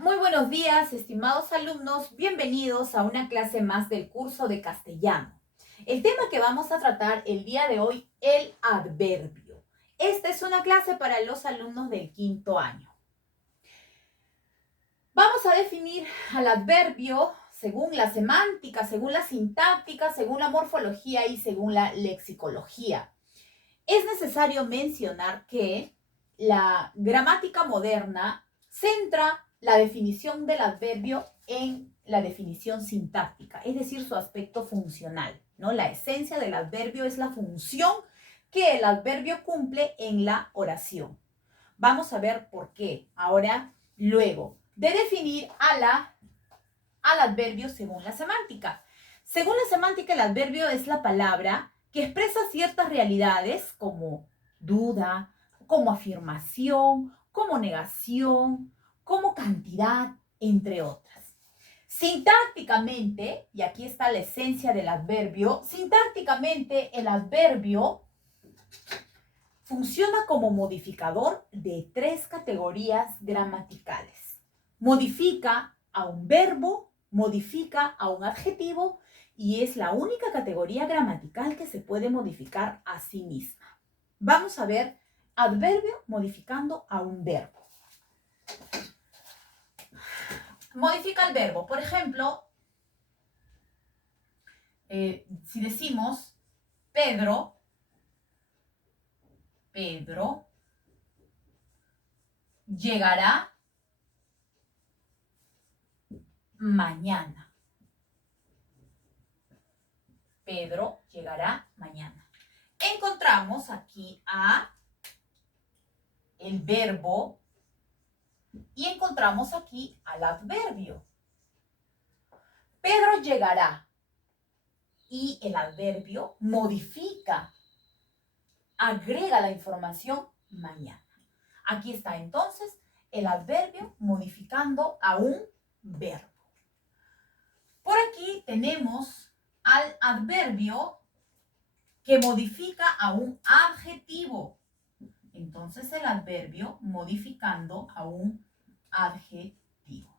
Muy buenos días, estimados alumnos. Bienvenidos a una clase más del curso de castellano. El tema que vamos a tratar el día de hoy, el adverbio. Esta es una clase para los alumnos del quinto año. Vamos a definir al adverbio según la semántica, según la sintáctica, según la morfología y según la lexicología. Es necesario mencionar que la gramática moderna centra la definición del adverbio en la definición sintáctica, es decir, su aspecto funcional, ¿no? La esencia del adverbio es la función que el adverbio cumple en la oración. Vamos a ver por qué. Ahora, luego de definir al adverbio según la semántica. Según la semántica, el adverbio es la palabra que expresa ciertas realidades como duda, como afirmación, como negación, como cantidad, entre otras. Sintácticamente, y aquí está la esencia del adverbio, sintácticamente el adverbio funciona como modificador de tres categorías gramaticales. Modifica a un verbo, modifica a un adjetivo y es la única categoría gramatical que se puede modificar a sí misma. Vamos a ver adverbio modificando a un verbo. Modifica el verbo. Por ejemplo, si decimos Pedro llegará mañana. Pedro llegará mañana. Encontramos aquí el verbo y encontramos aquí al adverbio. Pedro llegará y el adverbio modifica, agrega la información mañana. Aquí está entonces el adverbio modificando a un verbo. Por aquí tenemos al adverbio que modifica a un adjetivo. Entonces el adverbio modificando a un adjetivo.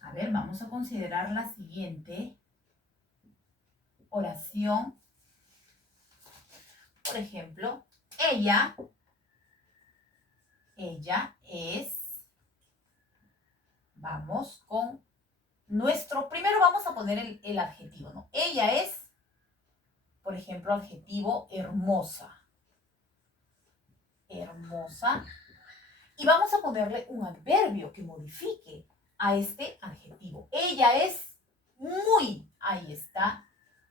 A ver, vamos a considerar la siguiente oración. Por ejemplo, ella es, vamos con primero vamos a poner el adjetivo, ¿no? Ella es, por ejemplo, adjetivo hermosa. Hermosa. Y vamos a ponerle un adverbio que modifique a este adjetivo. Ella es muy, ahí está,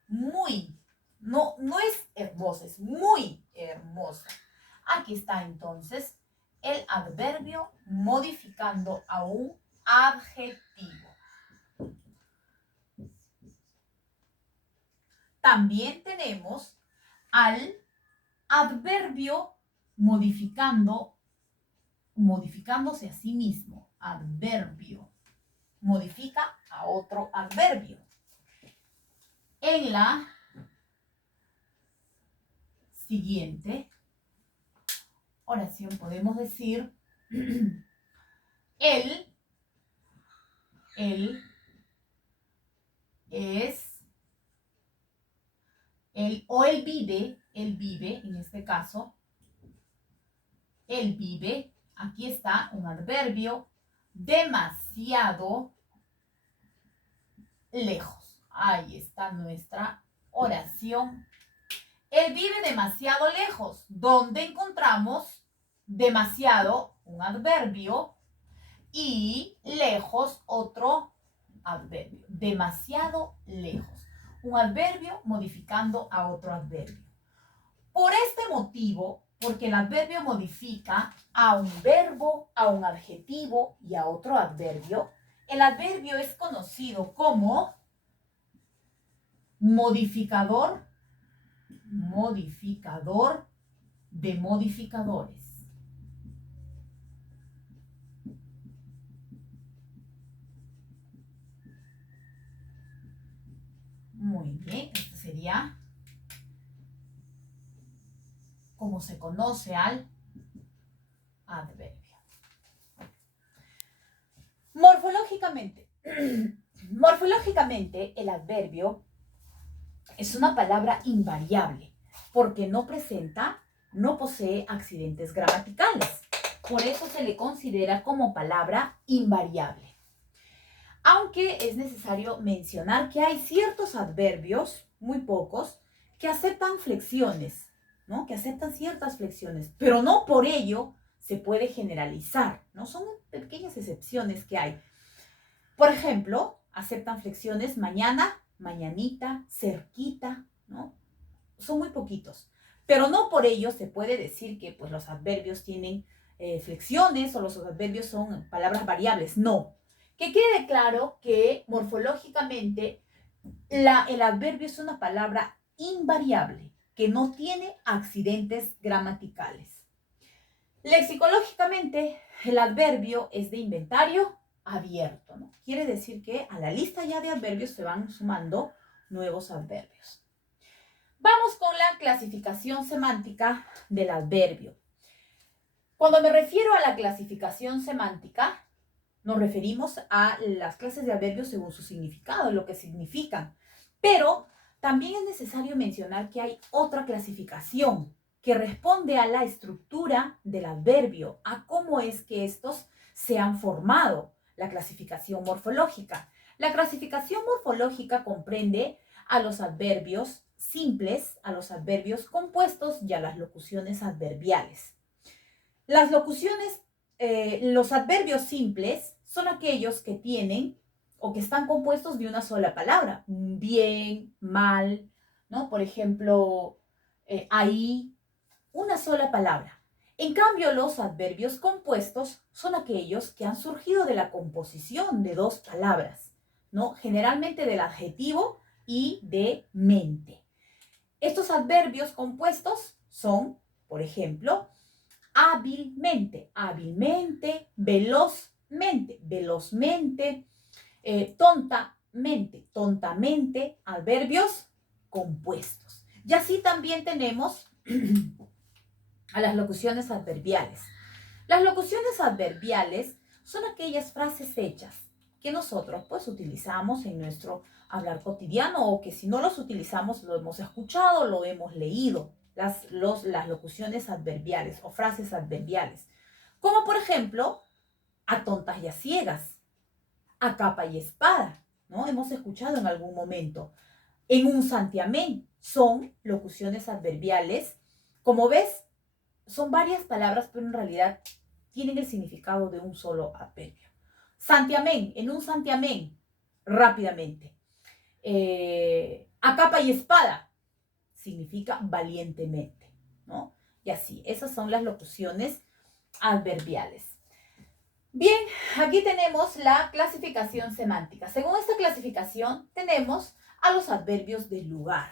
muy. No es hermosa, es muy hermosa. Aquí está entonces el adverbio modificando a un adjetivo. También tenemos al adverbio modificándose a sí mismo. Adverbio. Modifica a otro adverbio. En la siguiente oración podemos decir él es, él vive, en este caso, él vive, aquí está un adverbio demasiado lejos. Ahí está nuestra oración. Él vive demasiado lejos. ¿Dónde encontramos demasiado? Un adverbio y lejos otro adverbio. Demasiado lejos. Un adverbio modificando a otro adverbio. Por este motivo, porque el adverbio modifica a un verbo, a un adjetivo y a otro adverbio, el adverbio es conocido como modificador de modificadores. Muy bien, esto sería como se conoce al adverbio. Morfológicamente, el adverbio es una palabra invariable porque no posee accidentes gramaticales. Por eso se le considera como palabra invariable. Aunque es necesario mencionar que hay ciertos adverbios, muy pocos, que aceptan flexiones, ¿no? Que aceptan ciertas flexiones, pero no por ello se puede generalizar, ¿no? Son pequeñas excepciones que hay. Por ejemplo, aceptan flexiones mañana, mañanita, cerquita, ¿no? Son muy poquitos. Pero no por ello se puede decir que pues, los adverbios tienen flexiones o los adverbios son palabras variables. No. Que quede claro que morfológicamente el adverbio es una palabra invariable, que no tiene accidentes gramaticales. Lexicológicamente, el adverbio es de inventario abierto, ¿no? Quiere decir que a la lista ya de adverbios se van sumando nuevos adverbios. Vamos con la clasificación semántica del adverbio. Cuando me refiero a la clasificación semántica, nos referimos a las clases de adverbios según su significado, lo que significan. Pero también es necesario mencionar que hay otra clasificación que responde a la estructura del adverbio, a cómo es que estos se han formado, la clasificación morfológica. La clasificación morfológica comprende a los adverbios simples, a los adverbios compuestos y a las locuciones adverbiales. Los adverbios simples son aquellos que tienen o que están compuestos de una sola palabra, bien, mal, ¿no? Por ejemplo, ahí, una sola palabra. En cambio, los adverbios compuestos son aquellos que han surgido de la composición de dos palabras, ¿no? Generalmente del adjetivo y de mente. Estos adverbios compuestos son, por ejemplo, hábilmente, hábilmente, velozmente, velozmente, tontamente, tontamente, adverbios compuestos. Y así también tenemos a las locuciones adverbiales. Las locuciones adverbiales son aquellas frases hechas que nosotros pues utilizamos en nuestro hablar cotidiano o que si no los utilizamos lo hemos escuchado, lo hemos leído. Las locuciones adverbiales o frases adverbiales. Como por ejemplo, a tontas y a ciegas, a capa y espada, ¿no? Hemos escuchado en algún momento. En un santiamén son locuciones adverbiales. Como ves, son varias palabras, pero en realidad tienen el significado de un solo adverbio. Santiamén, en un santiamén, rápidamente. A capa y espada, significa valientemente, ¿no? Y así, esas son las locuciones adverbiales. Bien, aquí tenemos la clasificación semántica. Según esta clasificación, tenemos a los adverbios de lugar.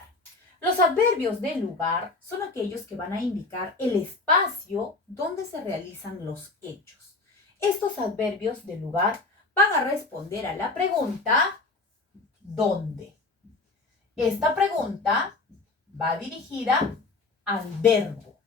Los adverbios de lugar son aquellos que van a indicar el espacio donde se realizan los hechos. Estos adverbios de lugar van a responder a la pregunta ¿dónde? Esta pregunta va dirigida al verbo.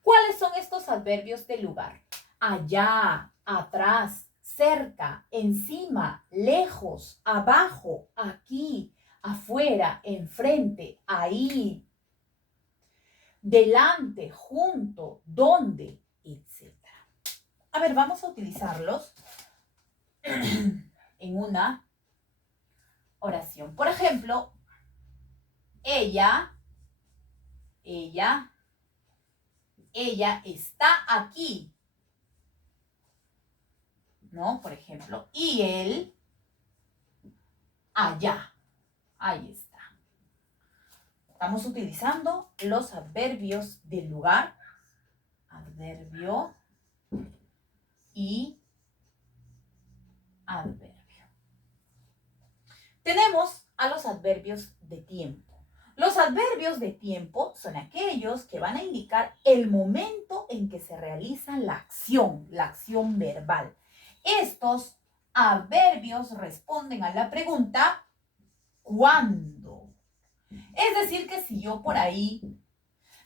¿Cuáles son estos adverbios de lugar? Allá, atrás, cerca, encima, lejos, abajo, aquí, afuera, enfrente, ahí, delante, junto, donde, etc. A ver, vamos a utilizarlos en una oración. Por ejemplo, ella está aquí, ¿no? Por ejemplo, y él allá. Ahí está. Estamos utilizando los adverbios de lugar, adverbio y adverbio. Tenemos a los adverbios de tiempo. Los adverbios de tiempo son aquellos que van a indicar el momento en que se realiza la acción verbal. Estos adverbios responden a la pregunta ¿cuándo? Es decir, que si yo por ahí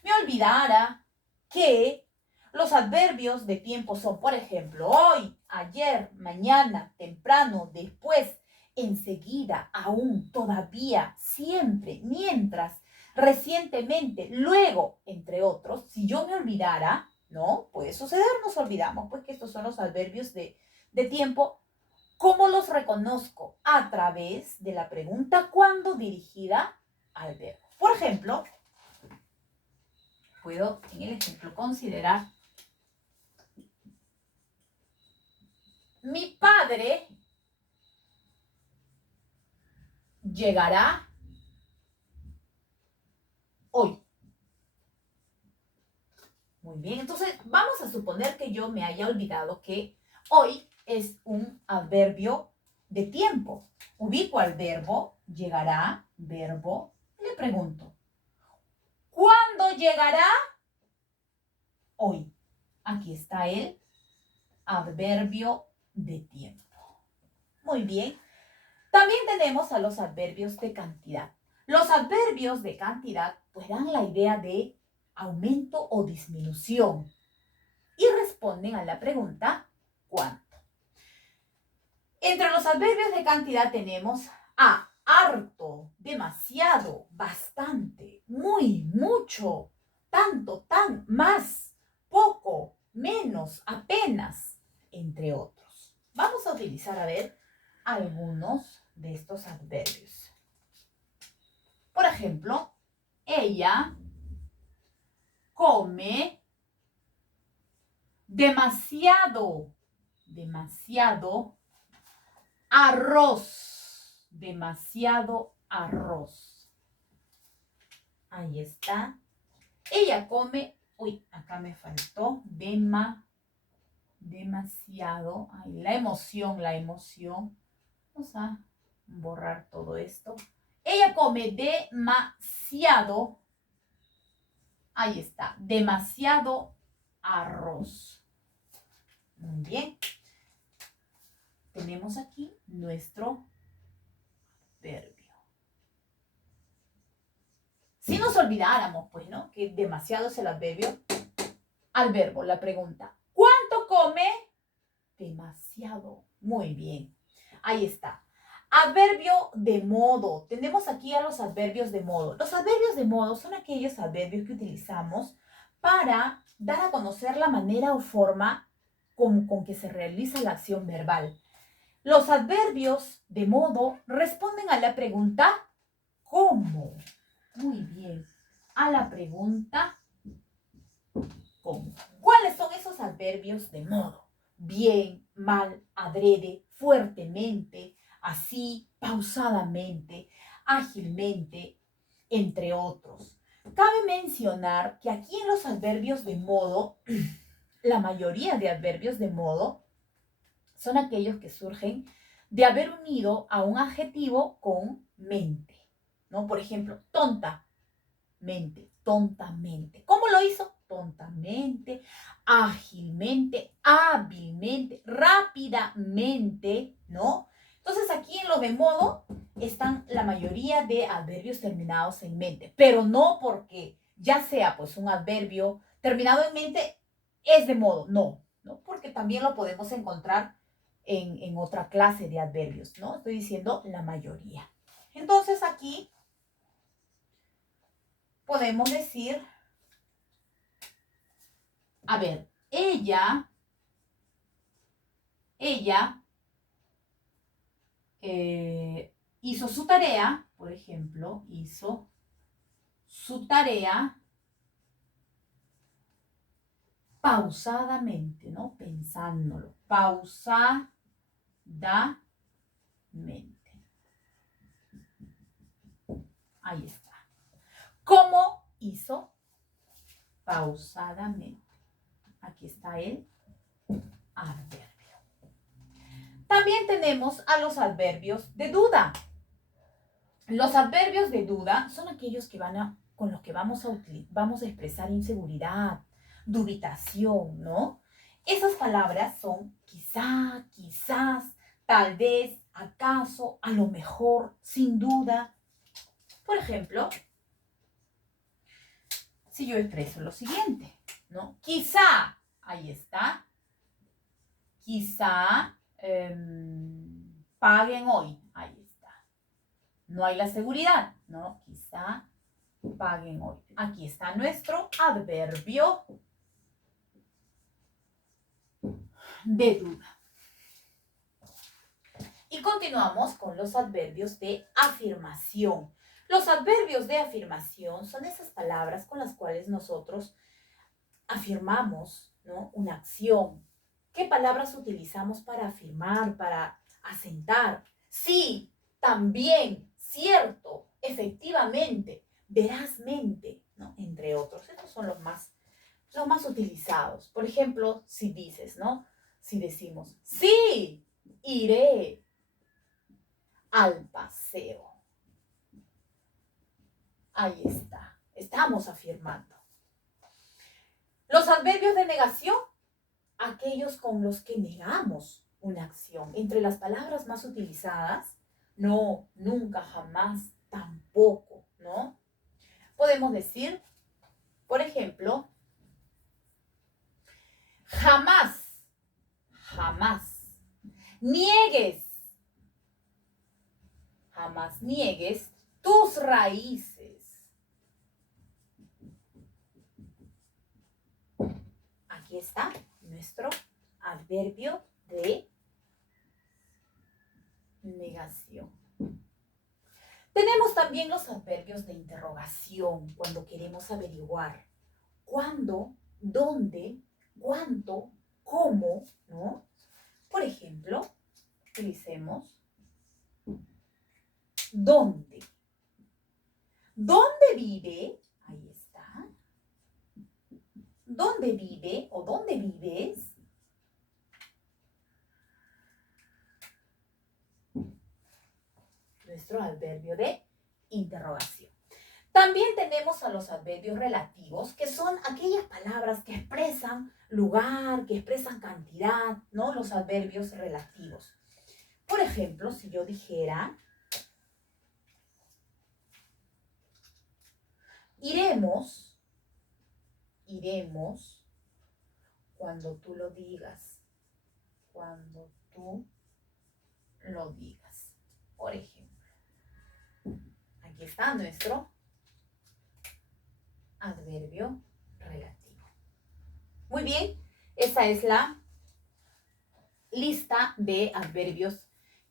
me olvidara que Los adverbios de tiempo son, por ejemplo, hoy, ayer, mañana, temprano, después, enseguida, aún, todavía, siempre, mientras, recientemente, luego, entre otros. Si yo me olvidara, ¿no? Puede suceder, nos olvidamos, pues que estos son los adverbios de tiempo. ¿Cómo los reconozco? A través de la pregunta ¿cuándo? Dirigida al verbo. Por ejemplo, puedo en el ejemplo considerar: mi padre llegará hoy. Muy bien, entonces vamos a suponer que yo me haya olvidado que hoy es un adverbio de tiempo. Ubico al verbo, llegará, verbo, y le pregunto, ¿cuándo llegará? Hoy. Aquí está el adverbio de tiempo. Muy bien. También tenemos a los adverbios de cantidad. Los adverbios de cantidad pues dan la idea de aumento o disminución y responden a la pregunta ¿cuánto? Entre los adverbios de cantidad tenemos a harto, demasiado, bastante, muy, mucho, tanto, tan, más, poco, menos, apenas, entre otros. Vamos a utilizar, a ver, algunos de estos adverbios. Por ejemplo, ella come demasiado, demasiado arroz, demasiado arroz. Ahí está. Ella come, uy, acá me faltó, demasiado. Ay, la emoción. Vamos a borrar todo esto. Ella come demasiado. Ahí está, demasiado arroz. Muy bien. Tenemos aquí nuestro adverbio. Si nos olvidáramos, pues, ¿no? Que demasiado es el adverbio al verbo, la pregunta. ¿Cuánto come? Demasiado. Muy bien. Ahí está. Adverbio de modo. Tenemos aquí a los adverbios de modo. Los adverbios de modo son aquellos adverbios que utilizamos para dar a conocer la manera o forma con que se realiza la acción verbal. Los adverbios de modo responden a la pregunta ¿cómo? Muy bien. A la pregunta ¿cómo? ¿Cuáles son esos adverbios de modo? Bien, mal, adrede, fuertemente, así, pausadamente, ágilmente, entre otros. Cabe mencionar que aquí en los adverbios de modo, la mayoría de adverbios de modo son aquellos que surgen de haber unido a un adjetivo con mente, ¿no? Por ejemplo, tonta, mente, tontamente. ¿Cómo lo hizo? Tontamente, ágilmente, hábilmente, rápidamente, ¿no? Entonces aquí en lo de modo están la mayoría de adverbios terminados en mente, pero no porque ya sea pues un adverbio terminado en mente es de modo, no, porque también lo podemos encontrar en otra clase de adverbios, ¿no? Estoy diciendo la mayoría. Entonces aquí podemos decir, a ver, ella hizo su tarea, por ejemplo, hizo su tarea pausadamente, ¿no? Pensándolo, pausadamente. Ahí está. ¿Cómo hizo? Pausadamente. Aquí está el adverbio. También tenemos a los adverbios de duda. Los adverbios de duda son aquellos que con los que vamos a expresar inseguridad, dubitación, ¿no? Esas palabras son quizá, quizás, tal vez, acaso, a lo mejor, sin duda. Por ejemplo, si yo expreso lo siguiente, ¿no? Quizá Ahí está. Quizá paguen hoy. Ahí está. No hay la seguridad, ¿no? Quizá paguen hoy. Aquí está nuestro adverbio de duda. Y continuamos con los adverbios de afirmación. Los adverbios de afirmación son esas palabras con las cuales nosotros afirmamos, ¿no?, una acción. ¿Qué palabras utilizamos para afirmar, para asentar? Sí, también, cierto, efectivamente, verazmente, ¿no?, entre otros. Estos son los más utilizados. Por ejemplo, si dices, ¿no? Si decimos, sí, iré al paseo. Ahí está. Estamos afirmando. Los adverbios de negación, aquellos con los que negamos una acción. Entre las palabras más utilizadas, no, nunca, jamás, tampoco, ¿no? Podemos decir, por ejemplo, jamás, jamás, niegues, jamás niegues tus raíces. Aquí está nuestro adverbio de negación. Tenemos también los adverbios de interrogación cuando queremos averiguar cuándo, dónde, cuánto, cómo, ¿no? Por ejemplo, utilicemos ¿dónde? ¿Dónde vive? Ahí está. ¿Dónde vive o dónde vives? Nuestro adverbio de interrogación. También tenemos a los adverbios relativos, que son aquellas palabras que expresan lugar, que expresan cantidad, ¿no? Los adverbios relativos. Por ejemplo, si yo dijera, iremos, cuando tú lo digas, cuando tú lo digas. Por ejemplo, aquí está nuestro adverbio relativo. Muy bien, esa es la lista de adverbios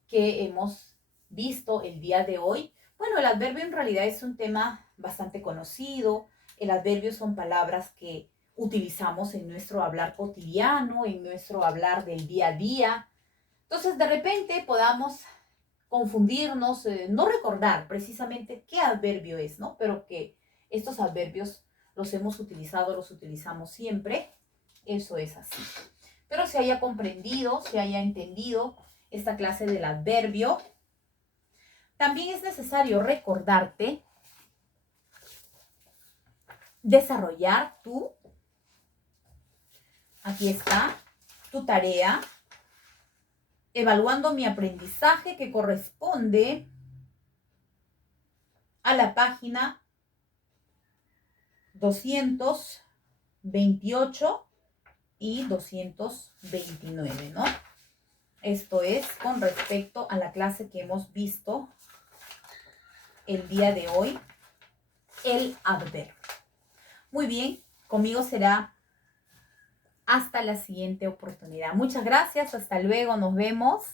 que hemos visto el día de hoy. Bueno, el adverbio en realidad es un tema bastante conocido. El adverbio son palabras que utilizamos en nuestro hablar cotidiano, en nuestro hablar del día a día. Entonces, de repente podamos confundirnos, no recordar precisamente qué adverbio es, ¿no? Pero que estos adverbios los hemos utilizado, los utilizamos siempre. Eso es así. Espero se haya comprendido, se haya entendido esta clase del adverbio. También es necesario recordarte desarrollar aquí está, tu tarea, evaluando mi aprendizaje, que corresponde a la página 228 y 229, ¿no? Esto es con respecto a la clase que hemos visto el día de hoy, el adverbio. Muy bien, conmigo será hasta la siguiente oportunidad. Muchas gracias, hasta luego, nos vemos.